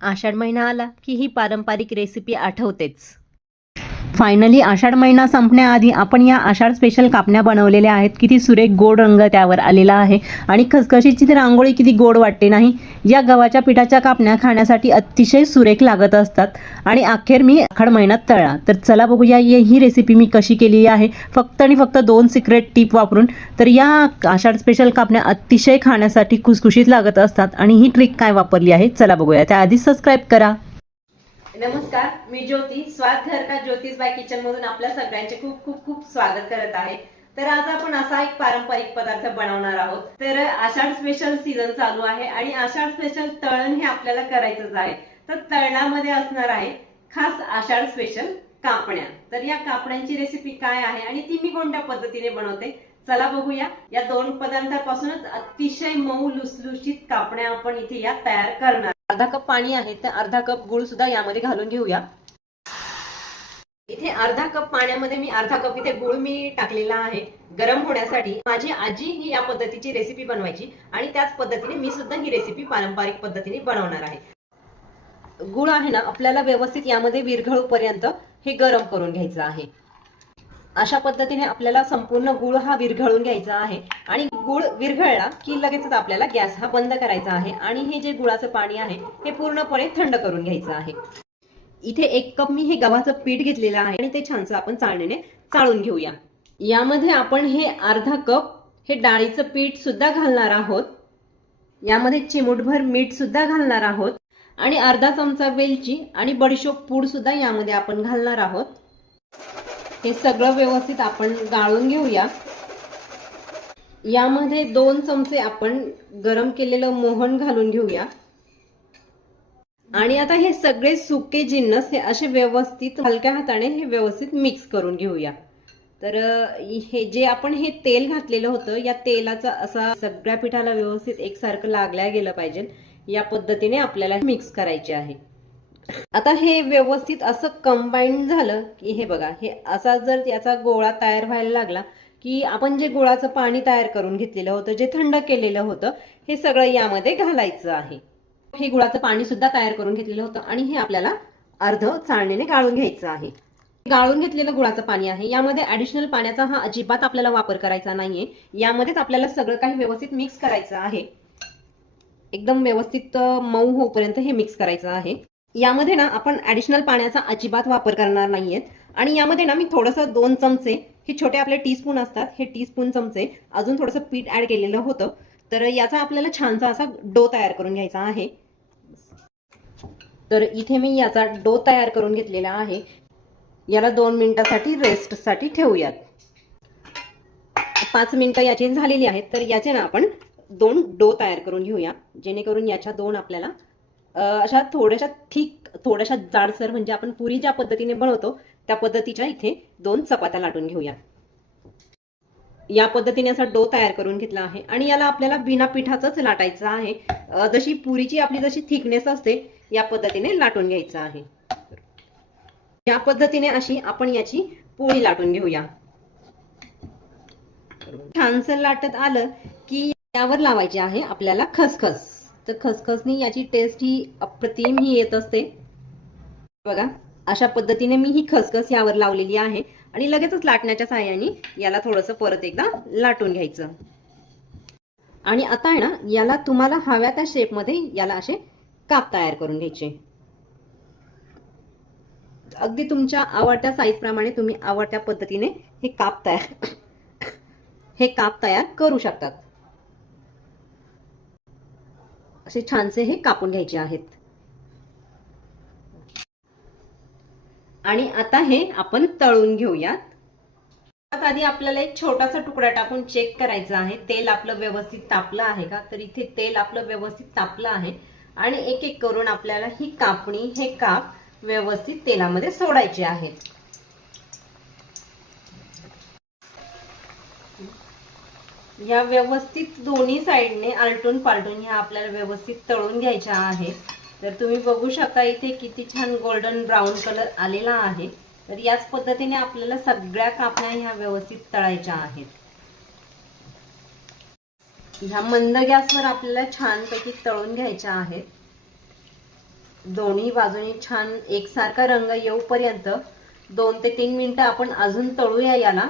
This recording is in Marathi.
आषाढ महिना आला की ही पारंपरिक रेसिपी आठवतेच. फायनली आषाढ महिना संपण्याआधी आपण या आषाढ स्पेशल कापण्या बनवलेल्या आहेत. किती सुरेख गोड रंग त्यावर आलेला आहे आणि खसखशीची ती रांगोळी किती गोड वाटते नाही. या गव्हाच्या पिठाच्या कापण्या खाण्यासाठी अतिशय सुरेख लागत असतात आणि अखेर मी आषाढ महिन्यात तळला. तर चला बघूया ही रेसिपी मी कशी केली आहे, फक्त आणि फक्त 2 सिक्रेट टिप वापरून. तर या आषाढ स्पेशल कापण्या अतिशय खाण्यासाठी खुसखुशीत लागत असतात आणि ही ट्रिक काय वापरली आहे चला बघूया. त्याआधी सबस्क्राईब करा. नमस्कार, मी ज्योती, स्वाद घर का ज्योतिष बाय किचन मधून आपल्या सगळ्यांचे खूप खूप खूप स्वागत करत आहे. तर आज आपण असा एक पारंपरिक पदार्थ बनवणार आहोत. तर आषाढ स्पेशल सीझन चालू आहे आणि आषाढ स्पेशल तळण हे आपल्याला करायचंच आहे. तर तळणामध्ये असणार आहे खास आषाढ स्पेशल कापण्या. तर या कापण्यांची रेसिपी काय आहे आणि ती मी कोणत्या पद्धतीने बनवते चला बघूया. या 2 पदार्थांपासूनच अतिशय मऊ लुसलुशीत कापण्या आपण इथे या तयार करणार. अर्धा कप पाणी आहे तर अर्धा कप गुळ सुद्धा यामध्ये घालून घेऊया. इथे अर्धा कप पाण्यामध्ये मी अर्धा कप इथे गुळ मी टाकलेला आहे गरम होण्यासाठी. माझी आजी ही या पद्धतीची रेसिपी बनवायची आणि त्याच पद्धतीने मी सुद्धा ही रेसिपी पारंपरिक पद्धतीने बनवणार आहे. गुळ आहे ना आपल्याला व्यवस्थित यामध्ये विरघळूपर्यंत हे गरम करून घ्यायचं आहे. अशा पद्धतीने आपल्याला संपूर्ण गुळ हा विरघळून घ्यायचा आहे आणि गुळ विरघळला की लगेचच आपल्याला गॅस हा बंद करायचा आहे आणि हे जे गुळाचं पाणी आहे हे पूर्णपणे थंड करून घ्यायचं आहे. इथे 1 कप मी हे गव्हाचं पीठ घेतलेलं आहे आणि ते छानसं आपण चाळणीने चाळून घेऊया. यामध्ये आपण हे अर्धा कप हे डाळीचं पीठ सुद्धा घालणार आहोत. यामध्ये चिमूटभर मीठ सुद्धा घालणार आहोत आणि अर्धा चमचा वेलची आणि बडीशोप पूड सुद्धा यामध्ये आपण घालणार आहोत. हे सगळं व्यवस्थित आपण गाळून घेऊया. यामध्ये 2 चमचे आपण गरम केलेलं मोहन घालून घेऊया आणि आता हे सगळे सुके जिन्नस हे असे व्यवस्थित हलक्या हाताने हे व्यवस्थित मिक्स करून घेऊया. तर हे जे आपण हे तेल घातलेलं होतं या तेलाचा असा सगळ्या पिठाला व्यवस्थित एकसारखं लागल्या गेलं पाहिजे या पद्धतीने आपल्याला मिक्स करायचे आहे. आता हे व्यवस्थित असं कंबाईन झालं की हे बघा हे असा जर याचा गोळा तयार व्हायला लागला की आपण जे गुळाचं पाणी तयार करून घेतलेलं होतं जे थंड केलेलं होतं हे सगळं यामध्ये घालायचं आहे. हे गुळाचं पाणी सुद्धा तयार करून घेतलेलं होतं आणि हे आपल्याला अर्ध चाळणीने गाळून घ्यायचं आहे. गाळून घेतलेलं गुळाचं पाणी आहे. यामध्ये ऍडिशनल पाण्याचा हा अजिबात आपल्याला वापर करायचा नाहीये. यामध्येच आपल्याला सगळं काही व्यवस्थित मिक्स करायचं आहे. एकदम व्यवस्थित मऊ होईपर्यंत हे मिक्स करायचं आहे. यामध्ये ना आपण ऍडिशनल पाण्याचा अजिबात वापर करणार नाहीये आणि यामध्ये ना मी थोडंसं 2 चमचे हे छोटे आपले टीस्पून असतात हे टीस्पून चमचे अजून थोडंसं पीठ ऍड केलेलं होतं. तर याचा आपल्याला छानसा असा डो तयार करून घ्यायचा आहे. तर इथे मी याचा डो तयार करून घेतलेला आहे. याला 2 मिनिटासाठी रेस्टसाठी ठेवूयात. 5 मिनिटं याची झालेली आहेत. तर याचे ना आपण 2 डो तयार करून घेऊया जेणेकरून याच्या 2 आपल्याला अशा थोड्याशा ठीक थोड्याशा जाडसर म्हणजे आपण पुरी ज्या पद्धतीने बनवतो त्या पद्धतीच्या इथे 2 चपात्या लाटून घेऊया. या पद्धतीने असा डो तयार करून घेतला आहे आणि याला आपल्याला बिना पिठाचंच लाटायचं आहे. जशी पुरीची आपली जशी थिकनेस असते या पद्धतीने लाटून घ्यायचं आहे. या पद्धतीने अशी आपण याची पोळी लाटून घेऊया. छानसं लाटत आलं की यावर लावायची आहे आपल्याला खसखस. तर खसखसनी याची टेस्ट ही अप्रतिम ही येत असते. बघा अशा पद्धतीने मी ही खसखस यावर लावलेली आहे आणि लगेचच लाटण्याच्या सहाय्याने याला थोडंसं परत एकदा लाटून घ्यायचं. आणि आता आहे ना याला तुम्हाला हव्या त्या शेपमध्ये याला असे काप तयार करून घ्यायचे. अगदी तुमच्या आवडत्या साईज प्रमाणे तुम्ही आवडत्या पद्धतीने हे काप तयार करू शकतात. असे छानसे हे कापून घ्यायचे आहेत. आणि आता हे आपण तळून घेऊयात. आधी आपल्याला एक छोटासा तुकडा टाकून चेक करायचा आहे तेल आपलं व्यवस्थित तापलं आहे का. तर इथे तेल आपलं व्यवस्थित तापलं आहे आणि एक एक करून आपल्याला ही कापणी हे काप व्यवस्थित तेलामध्ये सोडायचे आहेत. या व्यवस्थित दोन्ही साइडने आलटून पालटून ह्या आपल्याला व्यवस्थित तळून घ्यायच्या आहेत. तर तुम्ही बघू शकता इथे किती छान गोल्डन ब्राऊन कलर आलेला आहे. तर याच पद्धतीने आपल्याला सगळ्या कापण्या ह्या व्यवस्थित तळायच्या आहेत. ह्या मंद गॅसवर आपल्याला छानपैकी तळून घ्यायच्या आहेत. दोन्ही बाजूनी छान एकसारखा रंग येऊपर्यंत 2 ते 3 मिनिटं आपण अजून तळूया याला.